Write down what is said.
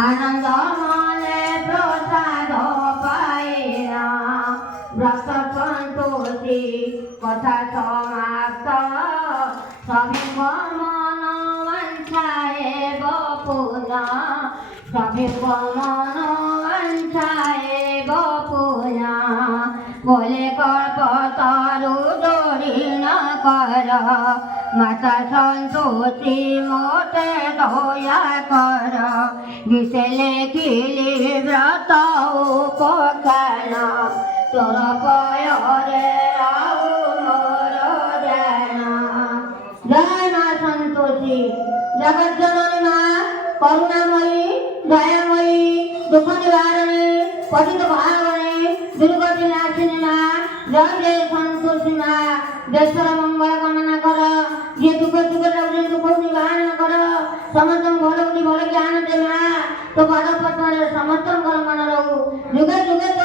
আনন্দ মনে প্রসাদ পাইলা ব্রত সন্তোষী কথা সমাপ্ত সবে মন বাঞ্ছায় গোপুনা সবে মন বাঞ্ছায় গোপুনা বলে কল্পতরু দরিণ কর মাতা সন্তোষী মোটে দয়া কর বিষে লেখিলি ব্রত উপখান তোর পয়রে আউ মোর জ্ঞান। জয় মা সন্তোষী জগৎ জননী মা করুণাময়ী দয়াময়ী দুঃখ নিবারণী পতিত ভাবনী দুর্গতি নাশিনী মা জয় জয় সন্তোষী মা দেশের মঙ্গল কামনা কর যে দুঃখ দুঃখ দুঃখ নিবারণ কর সমস্ত ଭଲ ବୋଲି ଭଲ ଜ୍ଞାନ ଦେ ମା ତୋ ବଡ଼ ପଟରେ ସମସ୍ତଙ୍କର ମନ ରହୁ ଯୁଗେ ଯୁଗେ ତୋ